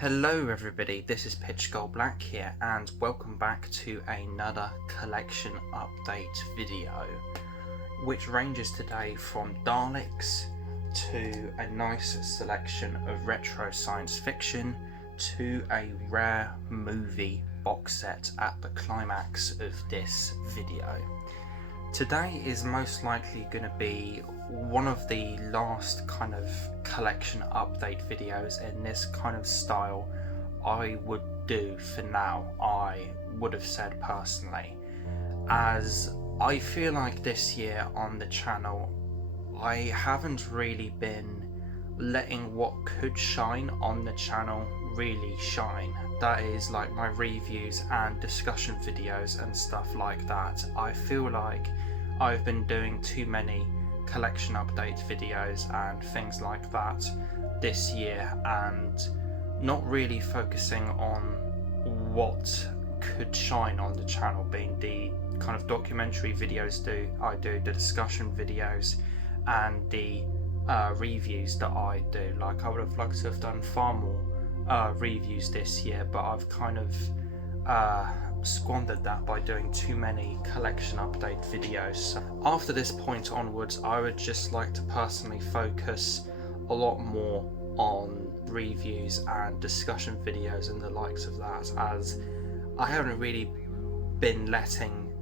Hello everybody, this is Pitch Gold Black here and welcome back to another collection update video, which ranges today from Daleks to a nice selection of retro science fiction to a rare movie box set at the climax of this video. Today is most likely going to be one of the last kind of collection update videos in this kind of style I would do for now, I would have said personally, as I feel like this year on the channel I haven't really been letting what could shine on the channel really shine. That is like my reviews and discussion videos and stuff like that. I feel like I've been doing too many collection update videos and things like that this year and not really focusing on what could shine on the channel, being the kind of documentary videos I do, the discussion videos and the reviews that I do. Like, I would have liked to have done far more reviews this year, but I've kind of squandered that by doing too many collection update videos. So after this point onwards, I would just like to personally focus a lot more on reviews and discussion videos and the likes of that, as I haven't really been letting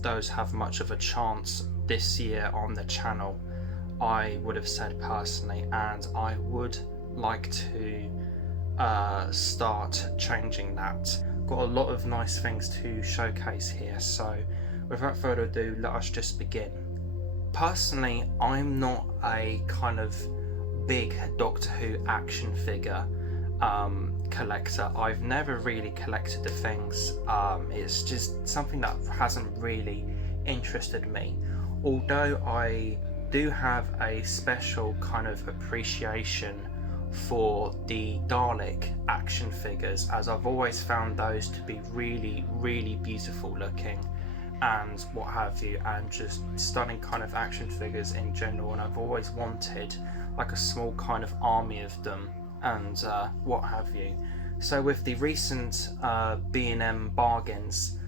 those have much of a chance this year on the channel, I would have said personally, and I would like to start changing that. Got a lot of nice things to showcase here, so without further ado, let us just begin. Personally, I'm not a kind of big Doctor Who action figure collector. I've never really collected the things. It's just something that hasn't really interested me, although I do have a special kind of appreciation for the Dalek action figures, as I've always found those to be really beautiful looking and what have you, and just stunning kind of action figures in general, and I've always wanted like a small kind of army of them and what have you. So with the recent B&M Bargains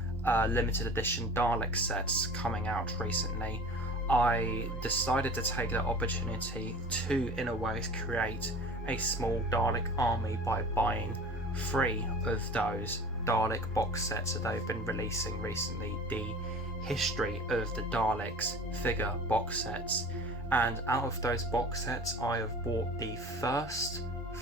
limited edition Dalek sets coming out recently, I decided to take that opportunity to, in a way, create a small Dalek army by buying 3 of those Dalek box sets that they've been releasing recently, the History of the Daleks figure box sets. And out of those box sets, I have bought the 1st,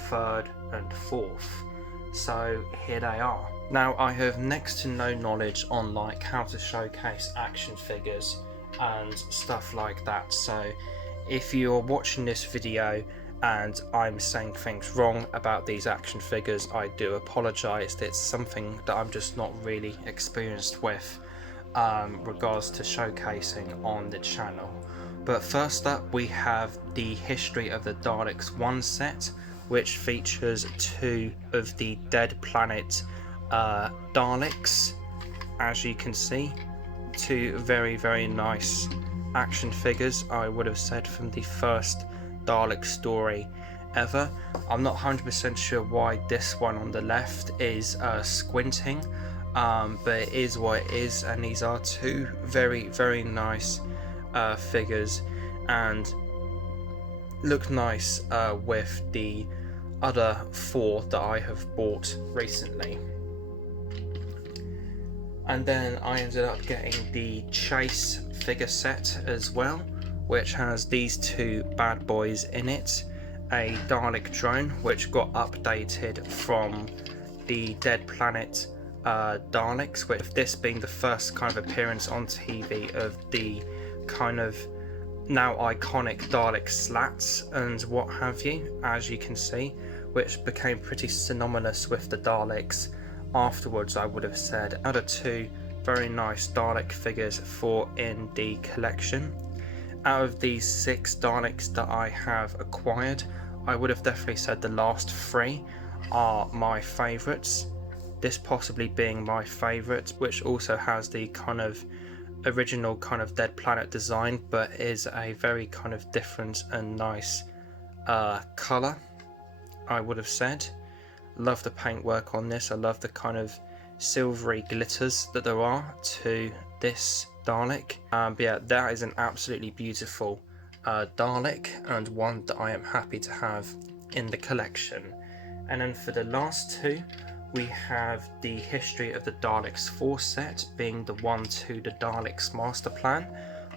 3rd and 4th. So here they are. Now, I have next to no knowledge on like how to showcase action figures and stuff like that, so if you're watching this video and I'm saying things wrong about these action figures, I do apologise. It's something that I'm just not really experienced with regards to showcasing on the channel. But first up, we have the History of the Daleks 1 set, which features 2 of the Dead Planet Daleks, as you can see. 2 very nice action figures, I would have said, from the first Dalek story ever. I'm not 100% sure why this one on the left is squinting, but it is what it is, and these are 2 very nice figures and look nice with the other 4 that I have bought recently. And then I ended up getting the Chase figure set as well, which has these 2 bad boys in it. A Dalek drone, which got updated from the Dead Planet Daleks, with this being the first kind of appearance on TV of the kind of now iconic Dalek slats and what have you, as you can see, which became pretty synonymous with the Daleks afterwards, I would have said. Other 2 very nice Dalek figures for in the collection. Out of these 6 Daleks that I have acquired, I would have definitely said the last 3 are my favourites, this possibly being my favourite, which also has the kind of original kind of Dead Planet design, but is a very kind of different and nice colour, I would have said. love the paintwork on this. I love the kind of silvery glitters that there are to this Dalek. But yeah, that is an absolutely beautiful Dalek, and one that I am happy to have in the collection. And then for the last two, we have the History of the Daleks 4 set, being the one to the Daleks Master Plan,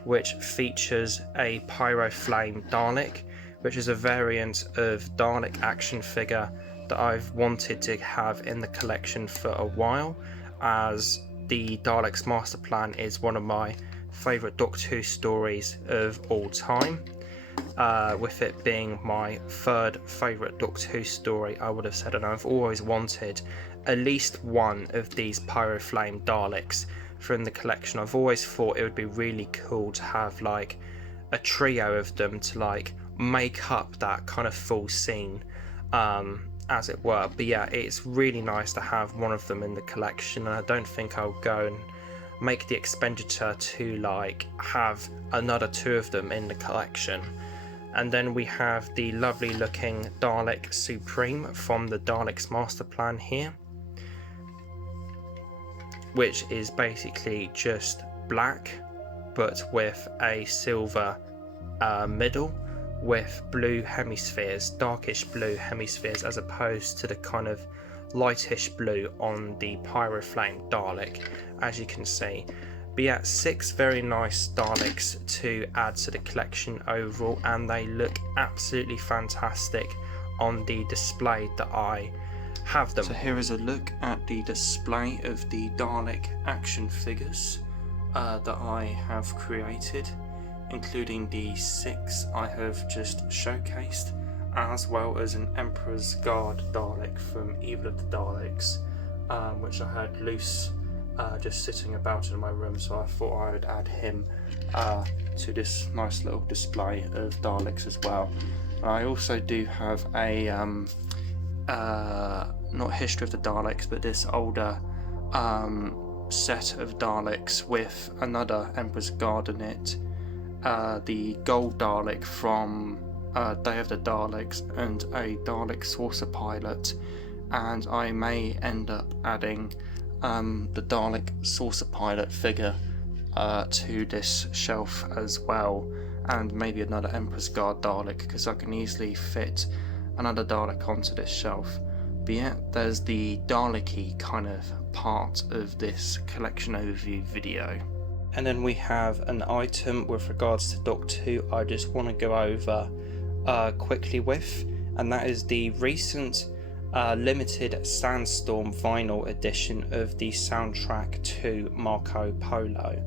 which features a Pyro Flame Dalek, which is a variant of Dalek action figure that I've wanted to have in the collection for a while, as the Daleks Master Plan is one of my favourite Doctor Who stories of all time. With it being my third favourite Doctor Who story, I would have said, and I've always wanted at least one of these Pyro Flame Daleks from the collection. I've always thought it would be really cool to have like a trio of them to like make up that kind of full scene, as it were. But yeah, it's really nice to have one of them in the collection, and I don't think I'll go and make the expenditure to like have another two of them in the collection. And then we have the lovely looking Dalek Supreme from the Daleks Master Plan here, which is basically just black but with a silver middle, with blue hemispheres, darkish blue hemispheres, as opposed to the kind of lightish blue on the Pyro Flame Dalek, as you can see. But yeah, 6 very nice Daleks to add to the collection overall, and they look absolutely fantastic on the display that I have them. So here is a look at the display of the Dalek action figures that I have created, including the 6 I have just showcased, as well as an Emperor's Guard Dalek from Evil of the Daleks, which I had loose just sitting about in my room, so I thought I would add him to this nice little display of Daleks as well. And I also do have a not History of the Daleks, but this older set of Daleks with another Emperor's Guard in it, the Gold Dalek from Day of the Daleks, and a Dalek Saucer Pilot. And I may end up adding the Dalek Saucer Pilot figure to this shelf as well, and maybe another Emperor's Guard Dalek, because I can easily fit another Dalek onto this shelf. But yeah, there's the Dalek-y kind of part of this collection overview video. And then we have an item with regards to Doctor Who I just want to go over quickly with, and that is the recent limited Sandstorm vinyl edition of the soundtrack to Marco Polo.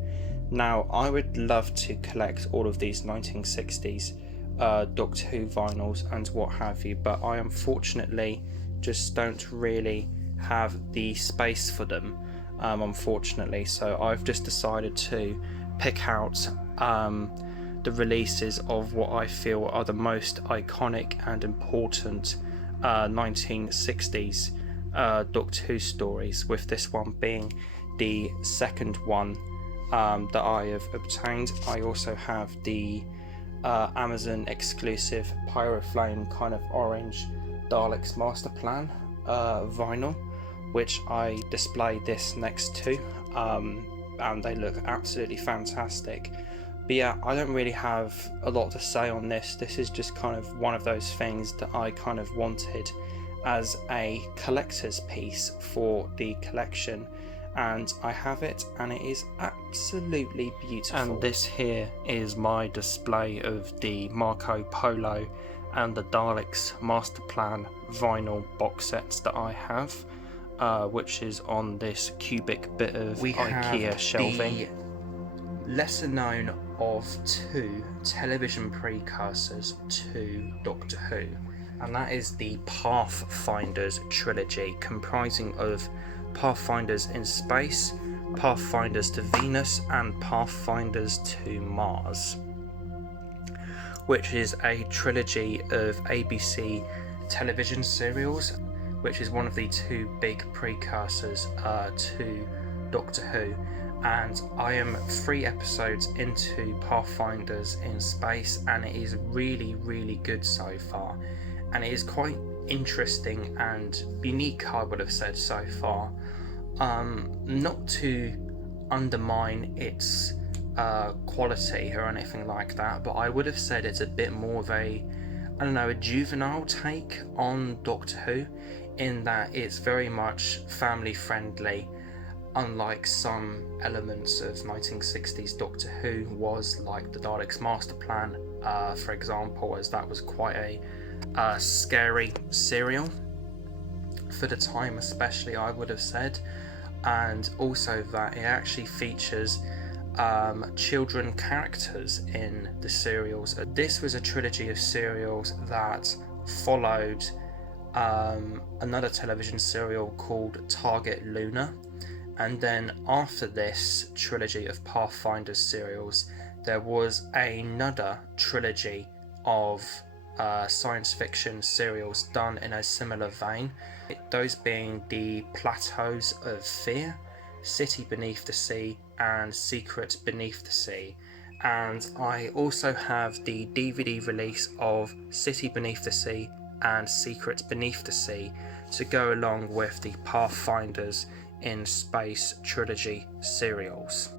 Now, I would love to collect all of these 1960s Doctor Who vinyls and what have you, but I unfortunately just don't really have the space for them, unfortunately. So I've just decided to pick out the releases of what I feel are the most iconic and important 1960s Doctor Who stories, with this one being the second one that I have obtained. I also have the Amazon exclusive Pyro Flame kind of orange Daleks Master Plan vinyl, which I display this next to, and they look absolutely fantastic. But yeah, I don't really have a lot to say on this. This is just kind of one of those things that I kind of wanted as a collector's piece for the collection, and I have it, and it is absolutely beautiful. And this here is my display of the Marco Polo and the Daleks Master Plan vinyl box sets that I have, which is on this cubic bit of IKEA shelving. Lesser known of 2 television precursors to Doctor Who, and that is the Pathfinders trilogy, comprising of Pathfinders in Space, Pathfinders to Venus, and Pathfinders to Mars, which is a trilogy of ABC television serials, which is one of the 2 big precursors to Doctor Who. And I am 3 episodes into Pathfinders in Space, and it is really, really good so far. And it is quite interesting and unique, I would have said so far. Not to undermine its quality or anything like that, but I would have said it's a bit more of a, I don't know, a juvenile take on Doctor Who, in that it's very much family friendly, unlike some elements of 1960s Doctor Who was, like the Daleks Master Plan, for example, as that was quite a scary serial for the time, especially, I would have said. And also that it actually features children characters in the serials. This was a trilogy of serials that followed another television serial called Target Luna, and then after this trilogy of Pathfinder serials there was another trilogy of science fiction serials done in a similar vein, those being the Plateaus of Fear, City Beneath the Sea and Secret Beneath the Sea. And I also have the DVD release of City Beneath the Sea and Secret Beneath the Sea to go along with the Pathfinders in Space trilogy serials.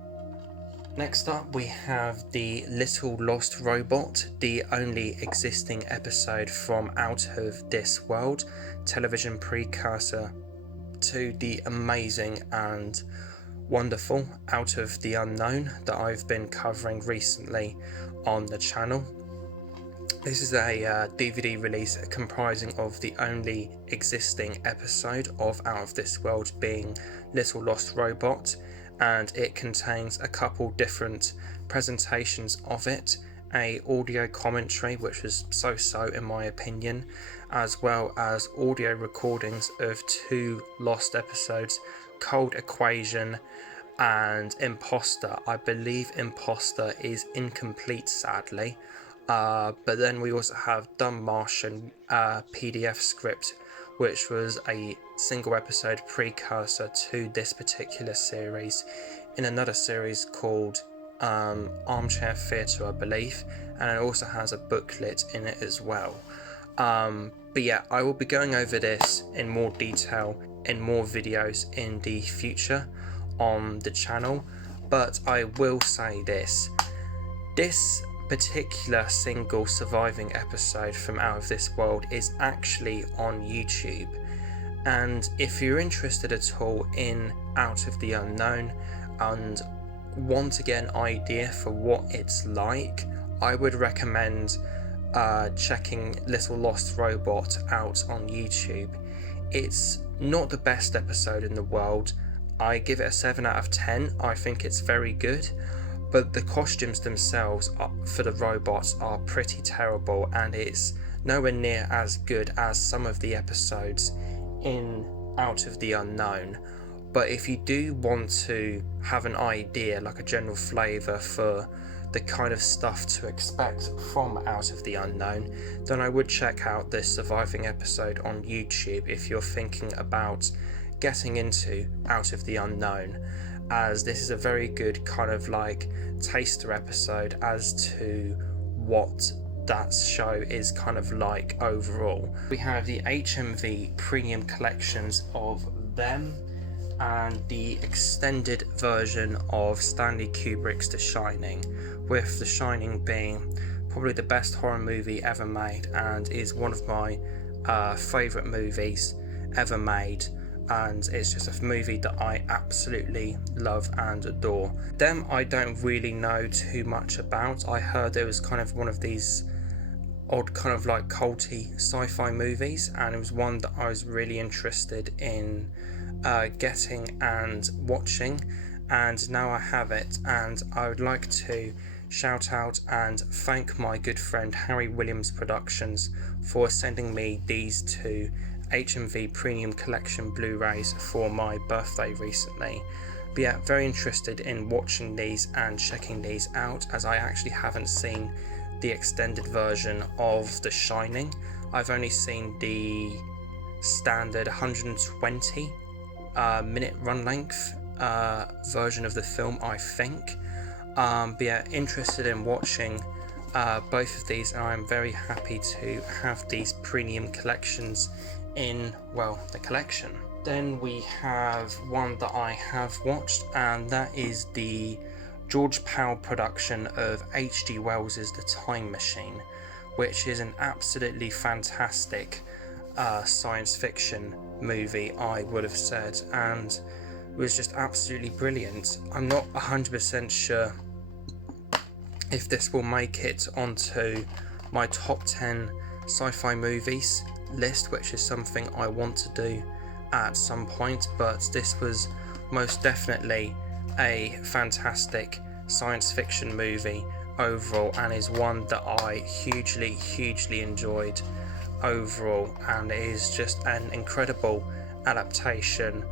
Next up we have the Little Lost Robot, the only existing episode from Out of This World, television precursor to the amazing and wonderful Out of the Unknown that I've been covering recently on the channel. This is a DVD release comprising of the only existing episode of Out of This World being Little Lost Robot, and it contains a couple different presentations of it, a audio commentary which was so-so in my opinion, as well as audio recordings of two lost episodes, Cold Equation and Imposter. I believe Imposter is incomplete, sadly, but then we also have Dumb Martian PDF script, which was a single episode precursor to this particular series in another series called Armchair Theatre, I believe, and it also has a booklet in it as well. But yeah, I will be going over this in more detail in more videos in the future on the channel, but I will say this particular single surviving episode from Out of This World is actually on YouTube, and if you're interested at all in Out of the Unknown and want to get an idea for what it's like, I would recommend checking Little Lost Robot out on YouTube. It's not the best episode in the world. I give it a 7 out of 10. I think it's very good, but the costumes themselves for the robots are pretty terrible, and it's nowhere near as good as some of the episodes in Out of the Unknown. But if you do want to have an idea, like a general flavour for the kind of stuff to expect from Out of the Unknown, then I would check out this surviving episode on YouTube if you're thinking about getting into Out of the Unknown, as this is a very good kind of like taster episode as to what that show is kind of like overall. We have the HMV Premium Collections of them and the extended version of Stanley Kubrick's The Shining, with The Shining being probably the best horror movie ever made and is one of my favourite movies ever made, and it's just a movie that I absolutely love and adore. Them I don't really know too much about. I heard it was kind of one of these odd kind of like culty sci-fi movies, and it was one that I was really interested in getting and watching, and now I have it, and I would like to shout out and thank my good friend Harry Williams Productions for sending me these two HMV Premium Collection Blu-rays for my birthday recently. But yeah, very interested in watching these and checking these out, as I actually haven't seen the extended version of The Shining. I've only seen the standard 120 minute run length version of the film, I think. But yeah, interested in watching both of these, and I'm very happy to have these premium collections in, well, the collection. Then we have one that I have watched, and that is the George Powell production of H.G. Wells's The Time Machine, which is an absolutely fantastic science fiction movie, I would have said, and was just absolutely brilliant. I'm not 100% sure if this will make it onto my top 10 sci-fi movies list, which is something I want to do at some point, but this was most definitely a fantastic science fiction movie overall, and is one that I hugely enjoyed overall, and it is just an incredible adaptation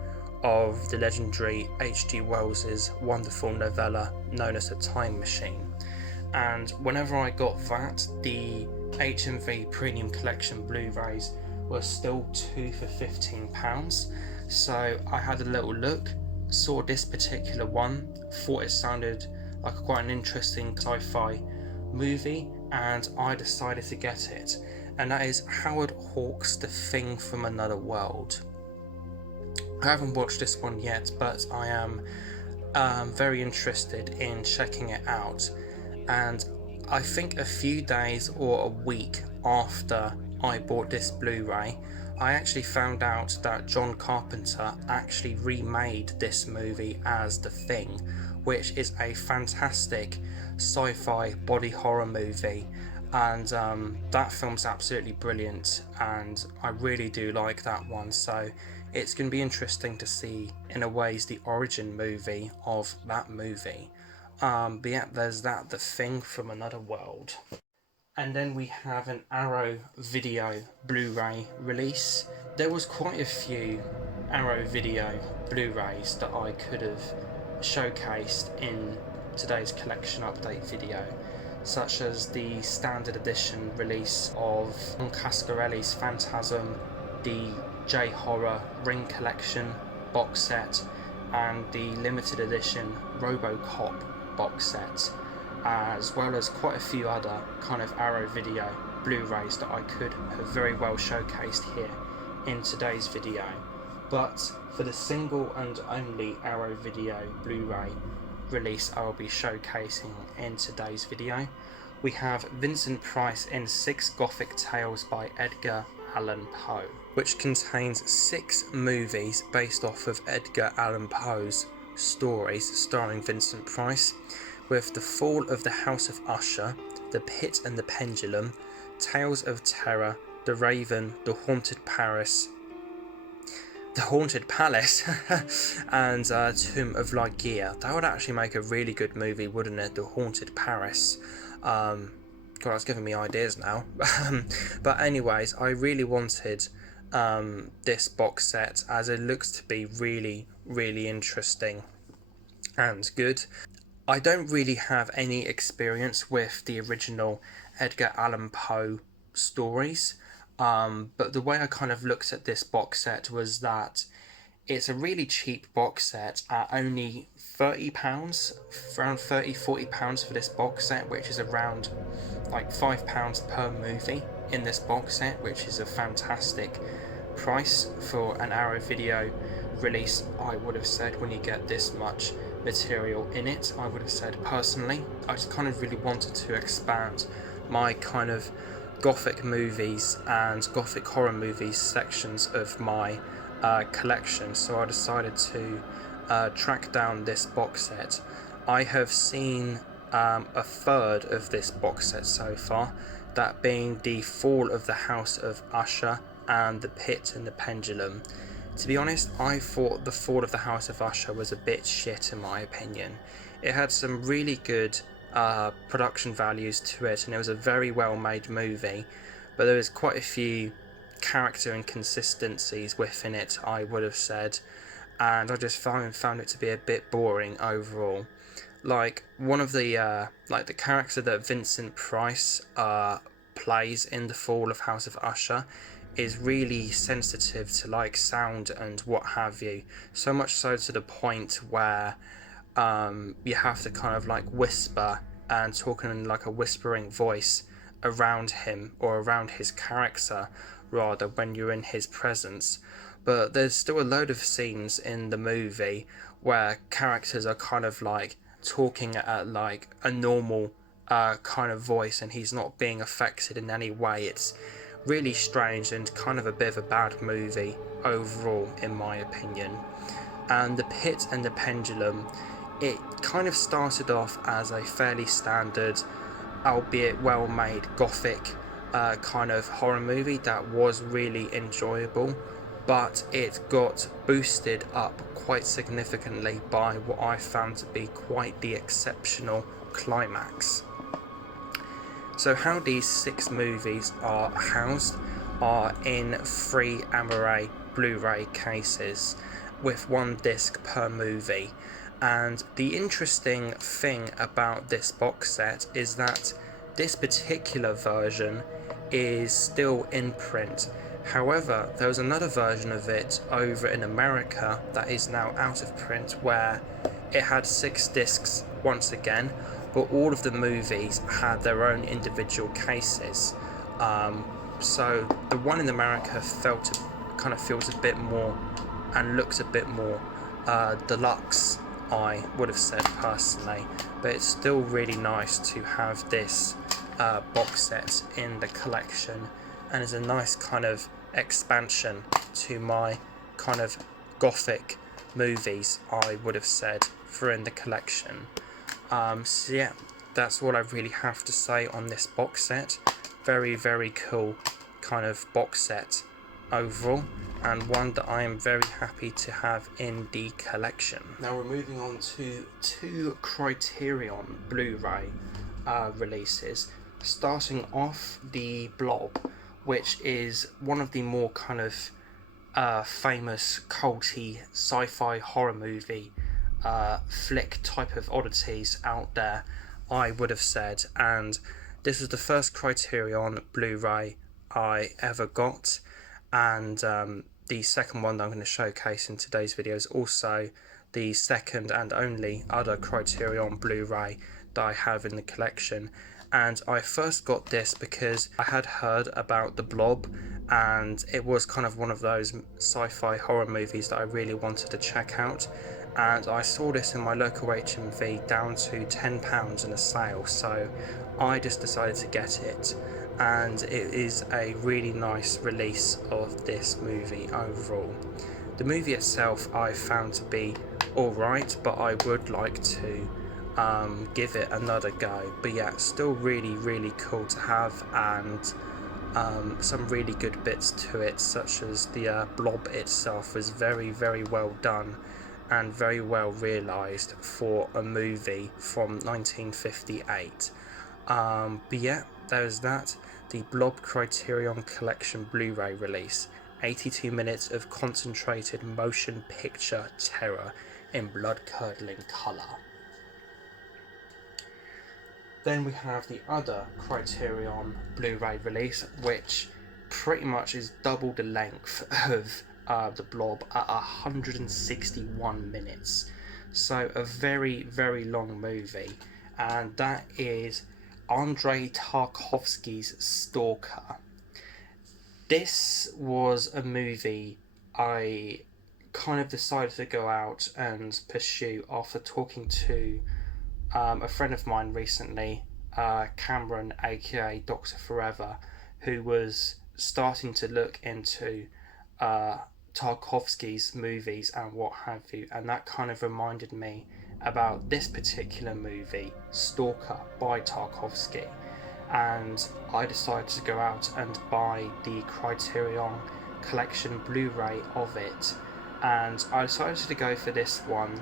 of the legendary H.G. Wells's wonderful novella known as The Time Machine. And whenever I got that, the HMV Premium Collection Blu-rays were still 2 for £15, so I had a little look, saw this particular one, thought it sounded like quite an interesting sci-fi movie, and I decided to get it, and that is Howard Hawks' The Thing from Another World. I haven't watched this one yet, but I am very interested in checking it out, and I think a few days or a week after I bought this Blu-ray, I actually found out that John Carpenter actually remade this movie as The Thing, which is a fantastic sci-fi body horror movie, and that film's absolutely brilliant, and I really do like that one, so it's going to be interesting to see, in a ways, the origin movie of that movie. But yeah, there's that, The Thing from Another World. And then we have an Arrow Video Blu-ray release. There was quite a few Arrow Video Blu-rays that I could have showcased in today's collection update video, such as the standard edition release of Don Cascarelli's Phantasm, the J-Horror Ring Collection box set, and the limited edition RoboCop box set, as well as quite a few other kind of Arrow Video Blu-rays that I could have very well showcased here in today's video. But for the single and only Arrow Video Blu-ray release I will be showcasing in today's video, we have Vincent Price in 6 Gothic Tales by Edgar Allan Poe, which contains 6 movies based off of Edgar Allan Poe's stories starring Vincent Price, with The Fall of the House of Usher, The Pit and the Pendulum, Tales of Terror, The Raven, The Haunted Palace, and Tomb of Ligeia. That would actually make a really good movie, wouldn't it? The Haunted Paris. God, that's giving me ideas now. But anyways, I really wanted this box set, as it looks to be really interesting and good. I don't really have any experience with the original Edgar Allan Poe stories, but the way I kind of looked at this box set was that it's a really cheap box set at only £30, around £30-40 for this box set, which is around like £5 per movie in this box set, which is a fantastic price for an Arrow Video release, I would have said, when you get this much material in it. I would have said personally, I just kind of really wanted to expand my kind of gothic movies and gothic horror movies sections of my collection, so I decided to track down this box set. I have seen a third of this box set so far, that being The Fall of the House of Usher and The Pit and the Pendulum. To be honest, I thought The Fall of the House of Usher was a bit shit in my opinion. It had some really good production values to it, and it was a very well made movie, but there was quite a few character inconsistencies within it, I would have said, and I just found it to be a bit boring overall. Like, one of the the character that Vincent Price plays in The Fall of House of Usher is really sensitive to like sound and what have you, so much so to the point where you have to kind of like whisper and talking in like a whispering voice around him, or around his character rather, when you're in his presence. But there's still a load of scenes in the movie where characters are kind of like talking at like a normal kind of voice, and he's not being affected in any way. It's really strange and kind of a bit of a bad movie overall, in my opinion. And The Pit and the Pendulum, it kind of started off as a fairly standard, albeit well-made gothic kind of horror movie that was really enjoyable, but it got boosted up quite significantly by what I found to be quite the exceptional climax. So how these 6 movies are housed are in 3 Amaray Blu-ray cases with 1 disc per movie. And the interesting thing about this box set is that this particular version is still in print. However, there was another version of it over in America that is now out of print, where it had 6 discs once again, but all of the movies had their own individual cases. So the one in America kind of feels a bit more and looks a bit more deluxe, I would have said personally, but it's still really nice to have this box set in the collection, and is a nice kind of expansion to my kind of gothic movies, I would have said, for in the collection. So yeah, that's what I really have to say on this box set. Very, very cool kind of box set overall, and one that I am very happy to have in the collection. Now we're moving on to 2 Criterion Blu-ray releases, starting off the Blob, which is one of the more kind of famous culty sci-fi horror movie flick type of oddities out there, I would have said, and this was the first Criterion Blu-ray I ever got, and the second one that I'm going to showcase in today's video is also the second and only other Criterion Blu-ray that I have in the collection. And I first got this because I had heard about The Blob, and it was kind of one of those sci-fi horror movies that I really wanted to check out, and I saw this in my local HMV down to £10 in a sale, so I just decided to get it, and it is a really nice release of this movie overall. The movie itself I found to be alright, but I would like to give it another go. But yeah, still really, really cool to have, and some really good bits to it, such as the Blob itself was very, very well done and very well realised for a movie from 1958. But yeah, there's that. The Blob Criterion Collection Blu-ray release. 82 minutes of concentrated motion picture terror in blood-curdling colour. Then we have the other Criterion Blu-ray release, which pretty much is double the length of the Blob at 161 minutes. So a very, very long movie, and that is Andrei Tarkovsky's Stalker. This was a movie I kind of decided to go out and pursue after talking to a friend of mine recently, Cameron, aka Dr. Forever, who was starting to look into Tarkovsky's movies and what have you, and that kind of reminded me about this particular movie, Stalker, by Tarkovsky, and I decided to go out and buy the Criterion Collection Blu-ray of it, and I decided to go for this one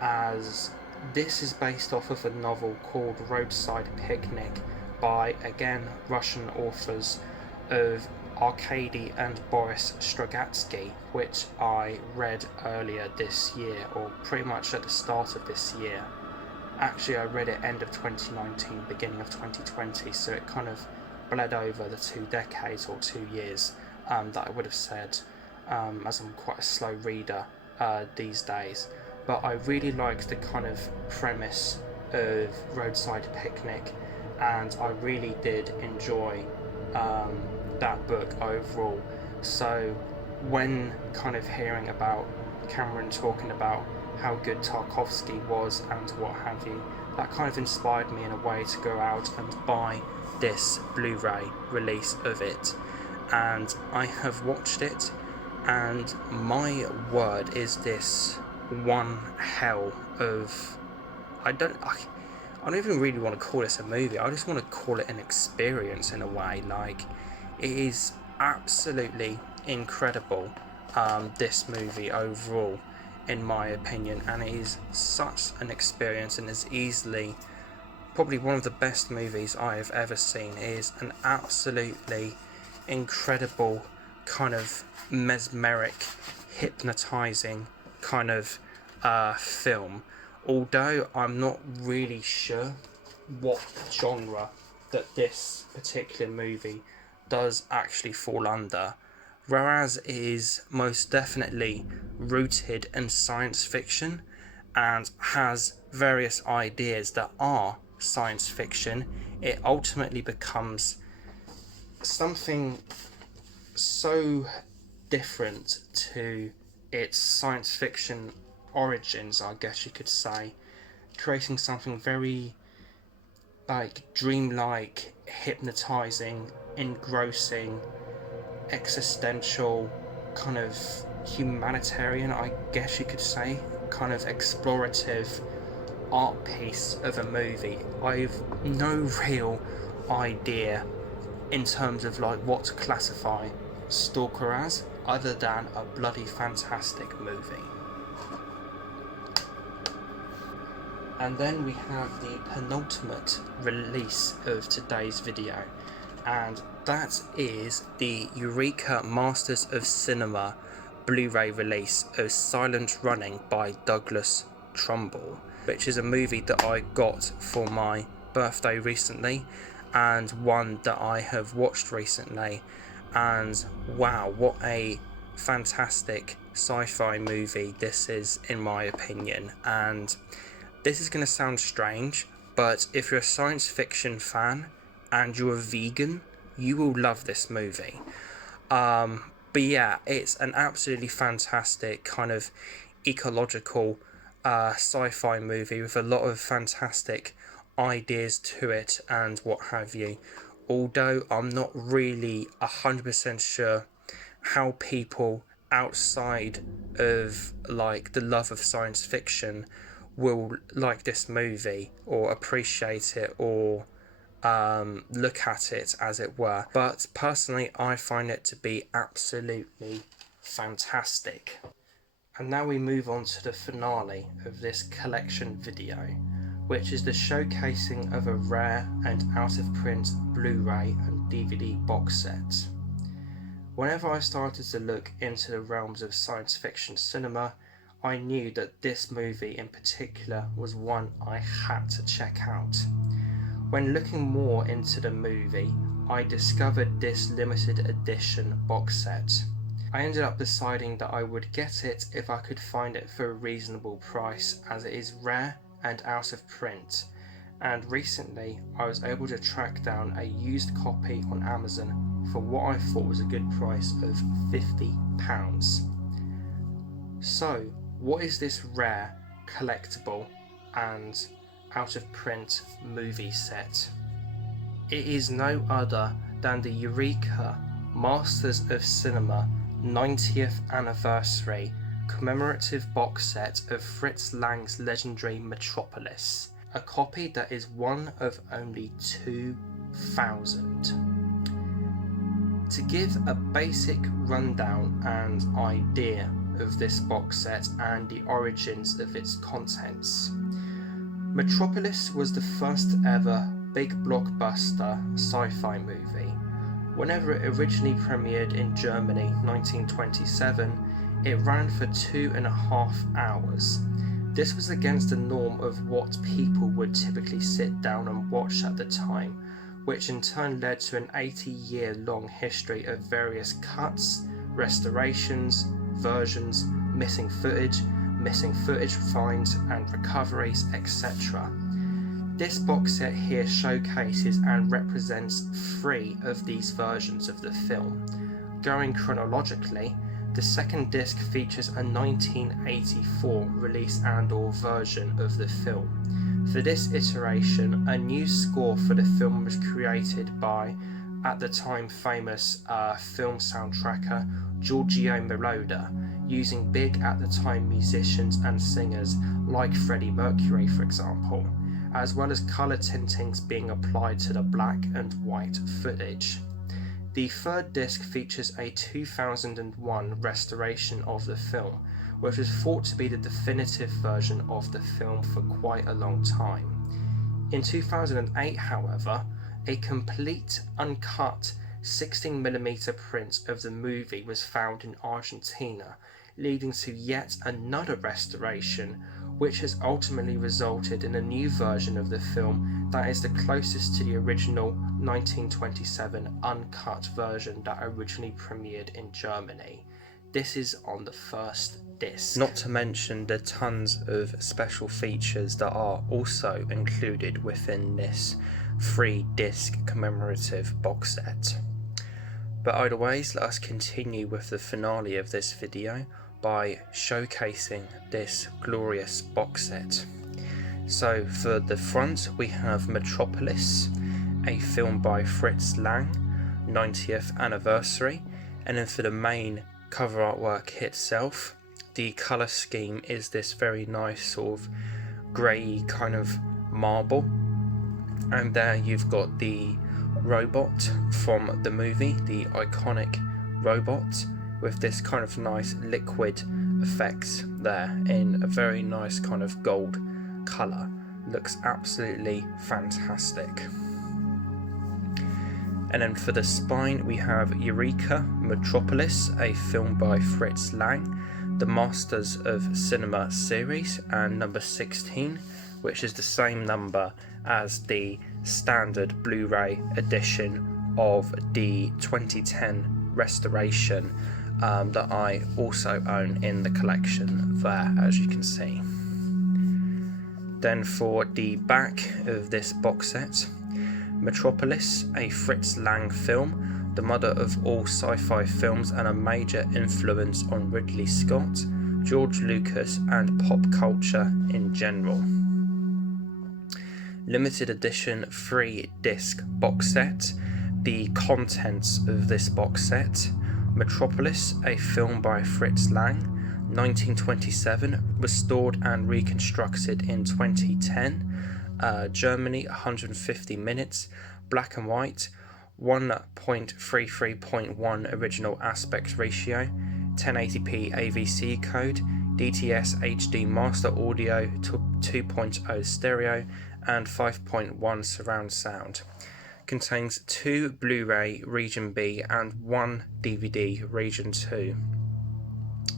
as this is based off of a novel called Roadside Picnic by, again, Russian authors of Arkady and Boris Strugatsky, which I read earlier this year, or pretty much at the start of this year. Actually, I read it end of 2019, beginning of 2020, so it kind of bled over the 2 decades or 2 years that I would have said, as I'm quite a slow reader these days. But I really liked the kind of premise of Roadside Picnic, and I really did enjoy that book overall. So when kind of hearing about Cameron talking about how good Tarkovsky was and what have you, that kind of inspired me in a way to go out and buy this Blu-ray release of it. And I have watched it, and my word, is this one hell of... I don't even really want to call this a movie. I just want to call it an experience in a way. Like, it is absolutely incredible, this movie overall, in my opinion, and it is such an experience, and is easily probably one of the best movies I have ever seen. It is an absolutely incredible, kind of mesmeric, hypnotizing kind of film. Although I'm not really sure what genre that this particular movie does actually fall under, whereas it is most definitely rooted in science fiction and has various ideas that are science fiction, it ultimately becomes something so different to its science fiction origins, I guess you could say, creating something very like dreamlike, hypnotizing, engrossing, existential, kind of humanitarian, I guess you could say, kind of explorative art piece of a movie. I've no real idea in terms of like what to classify Stalker as, other than a bloody fantastic movie. And then we have the penultimate release of today's video, and that is the Eureka Masters of Cinema Blu-ray release of Silent Running by Douglas Trumbull, which is a movie that I got for my birthday recently, and one that I have watched recently, and wow, what a fantastic sci-fi movie this is, in my opinion. And this is going to sound strange, but if you're a science fiction fan and you're a vegan, you will love this movie. But yeah, it's an absolutely fantastic kind of ecological sci-fi movie with a lot of fantastic ideas to it and what have you. Although I'm not really 100% sure how people outside of like the love of science fiction will like this movie or appreciate it or look at it, as it were. But personally, I find it to be absolutely fantastic. And now we move on to the finale of this collection video, which is the showcasing of a rare and out of print Blu-ray and DVD box set. Whenever I started to look into the realms of science fiction cinema, I knew that this movie in particular was one I had to check out. When looking more into the movie, I discovered this limited edition box set. I ended up deciding that I would get it if I could find it for a reasonable price, as it is rare and out of print, and recently I was able to track down a used copy on Amazon for what I thought was a good price of £50. So, what is this rare, collectible and out of print movie set? It is no other than the Eureka Masters of Cinema 90th Anniversary commemorative box set of Fritz Lang's legendary Metropolis, a copy that is one of only 2,000. To give a basic rundown and idea of this box set and the origins of its contents, Metropolis was the first ever big blockbuster sci-fi movie. Whenever it originally premiered in Germany 1927, it ran for 2.5 hours. This was against the norm of what people would typically sit down and watch at the time, which in turn led to an 80-year-long history of various cuts, restorations, versions, missing footage finds and recoveries, etc. This box set here showcases and represents 3 of these versions of the film. Going chronologically, the second disc features a 1984 release and/or version of the film. For this iteration, a new score for the film was created by, at the time famous film soundtracker Giorgio Moroder, using big at the time musicians and singers like Freddie Mercury, for example, as well as colour tintings being applied to the black and white footage. The third disc features a 2001 restoration of the film, which was thought to be the definitive version of the film for quite a long time. In 2008, however, a complete, uncut 16mm print of the movie was found in Argentina, leading to yet another restoration, which has ultimately resulted in a new version of the film that is the closest to the original 1927 uncut version that originally premiered in Germany. This is on the first disc. Not to mention the tons of special features that are also included within this 3-disc commemorative box set. But either ways, let us continue with the finale of this video by showcasing this glorious box set. So for the front we have Metropolis, a film by Fritz Lang, 90th anniversary, and then for the main cover artwork itself, the colour scheme is this very nice sort of grey kind of marble, and there you've got the robot from the movie, the iconic robot, with this kind of nice liquid effects there in a very nice kind of gold colour. Looks absolutely fantastic. And then for the spine we have Eureka, Metropolis, a film by Fritz Lang, the Masters of Cinema series, and number 16, which is the same number as the standard Blu-ray edition of the 2010 restoration that I also own in the collection there, as you can see. Then for the back of this box set, Metropolis, a Fritz Lang film, the mother of all sci-fi films and a major influence on Ridley Scott, George Lucas and pop culture in general. Limited edition 3-disc box set. The contents of this box set: Metropolis, a film by Fritz Lang, 1927, restored and reconstructed in 2010, Germany, 150 minutes, black and white, 1.33.1 original aspect ratio, 1080p AVC code, DTS HD master audio, 2.0 stereo, and 5.1 surround sound. Contains 2 Blu-ray Region B and 1 DVD Region 2,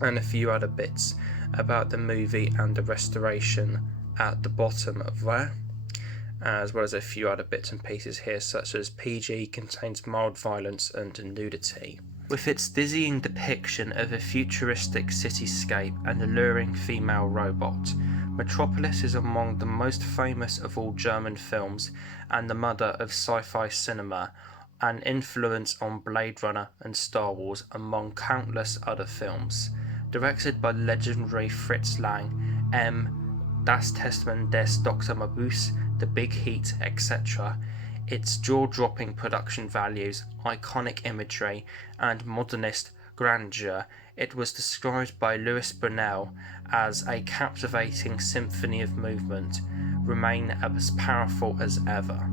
and a few other bits about the movie and the restoration at the bottom of there, as well as a few other bits and pieces here, such as PG contains mild violence and nudity. With its dizzying depiction of a futuristic cityscape and alluring female robot, Metropolis is among the most famous of all German films and the mother of sci-fi cinema, an influence on Blade Runner and Star Wars among countless other films. Directed by legendary Fritz Lang, Das Testament des Dr. Mabuse, The Big Heat, etc., its jaw-dropping production values, iconic imagery, and modernist grandeur, it was described by Louis Burnell as a captivating symphony of movement, remain as powerful as ever.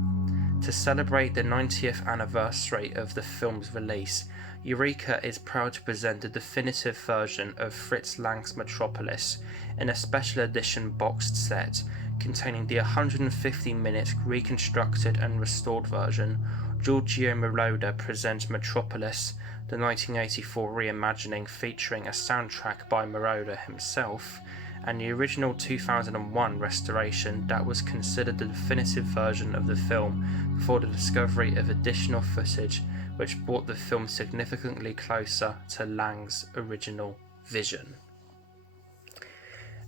To celebrate the 90th anniversary of the film's release, Eureka is proud to present the definitive version of Fritz Lang's Metropolis in a special edition boxed set containing the 150-minute reconstructed and restored version. Giorgio Moroder presents Metropolis, the 1984 reimagining featuring a soundtrack by Moroder himself, and the original 2001 restoration that was considered the definitive version of the film before the discovery of additional footage which brought the film significantly closer to Lang's original vision.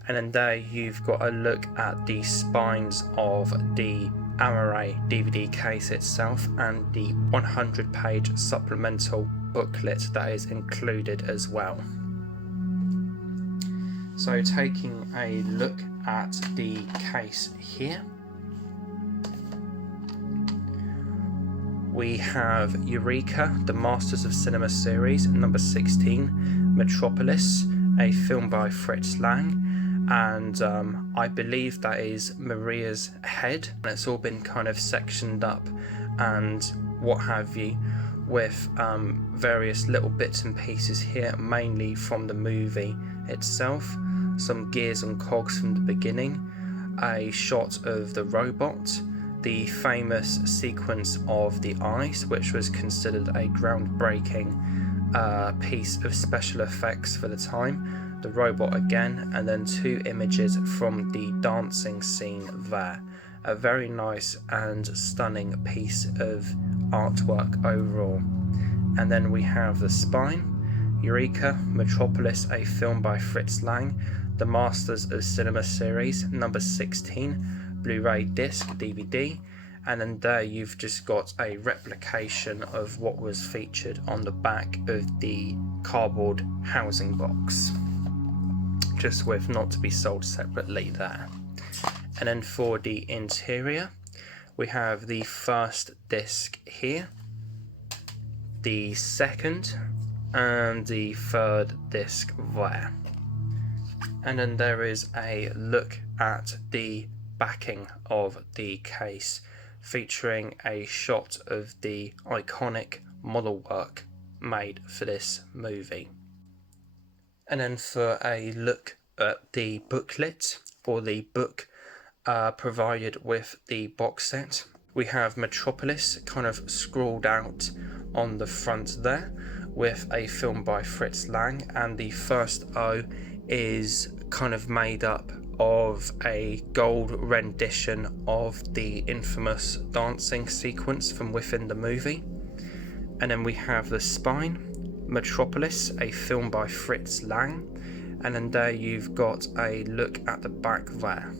And then there you've got a look at the spines of the Amaray DVD case itself and the 100-page supplemental booklet that is included as well. So taking a look at the case here, we have Eureka, the Masters of Cinema series, number 16, Metropolis, a film by Fritz Lang, and I believe that is Maria's head, and it's all been kind of sectioned up and what have you, with various little bits and pieces here, mainly from the movie itself, some gears and cogs from the beginning, a shot of the robot, the famous sequence of the ice, which was considered a groundbreaking piece of special effects for the time, the robot again, and then 2 images from the dancing scene there. A very nice and stunning piece of artwork overall. And then we have the spine, Eureka, Metropolis, a film by Fritz Lang, the Masters of Cinema series, number 16, Blu-ray disc, DVD, and then there you've just got a replication of what was featured on the back of the cardboard housing box, just with not to be sold separately there. And then for the interior, we have the first disc here, the second, and the third disc there. And then there is a look at the backing of the case, featuring a shot of the iconic model work made for this movie. And then for a look at the booklet, or the book provided with the box set, we have Metropolis kind of scrawled out on the front there with a film by Fritz Lang, and the first O is kind of made up of a gold rendition of the infamous dancing sequence from within the movie. And then we have the spine, Metropolis, a film by Fritz Lang, and then there you've got a look at the back there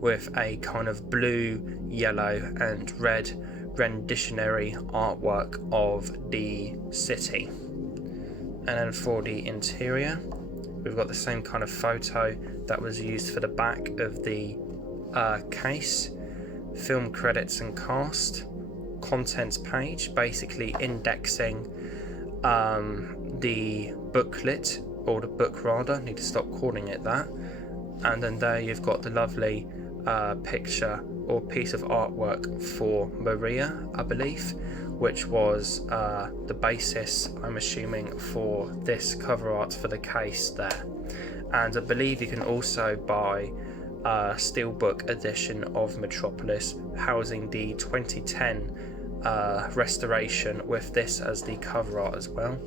with a kind of blue, yellow and red renditionary artwork of the city. And then for the interior, we've got the same kind of photo that was used for the back of the case, film credits and cast, contents page, basically indexing the booklet, or the book rather, need to stop calling it that. And then there you've got the lovely picture or piece of artwork for Maria, I believe, which was the basis, I'm assuming, for this cover art for the case there. And I believe you can also buy a steelbook edition of Metropolis housing the 2010 restoration with this as the cover art as well.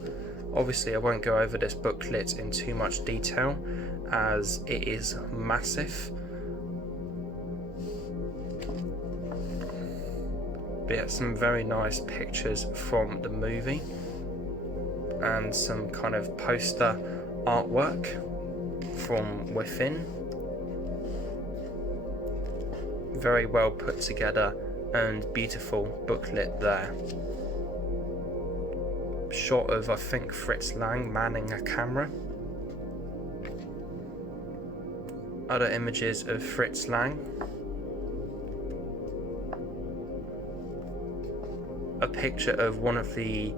Obviously I won't go over this booklet in too much detail as it is massive. But yeah, some very nice pictures from the movie and some kind of poster artwork from within. Very well put together and beautiful booklet there. Shot of, I think, Fritz Lang manning a camera. Other images of Fritz Lang. A picture of one of the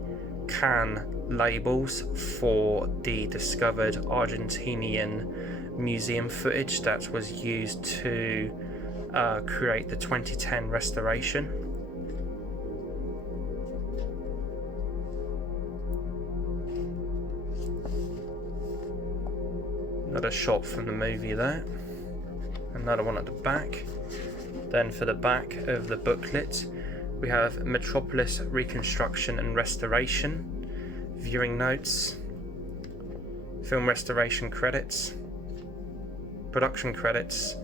can labels for the discovered Argentinian museum footage that was used to create the 2010 restoration. Another shot from the movie there. Another one at the back. Then for the back of the booklet, we have Metropolis Reconstruction and Restoration, viewing notes, film restoration credits, production credits,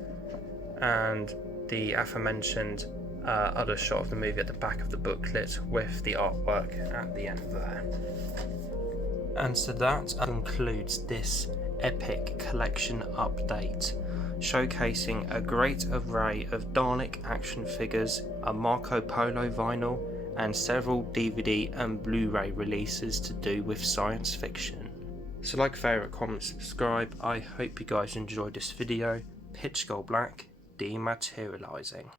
and the aforementioned other shot of the movie at the back of the booklet with the artwork at the end there. And so that concludes this epic collection update, showcasing a great array of Dalek action figures, a Marco Polo vinyl, and several DVD and Blu-ray releases to do with science fiction. So like, favourite, comment, subscribe. I hope you guys enjoyed this video. Pitch Skull Black, dematerialising.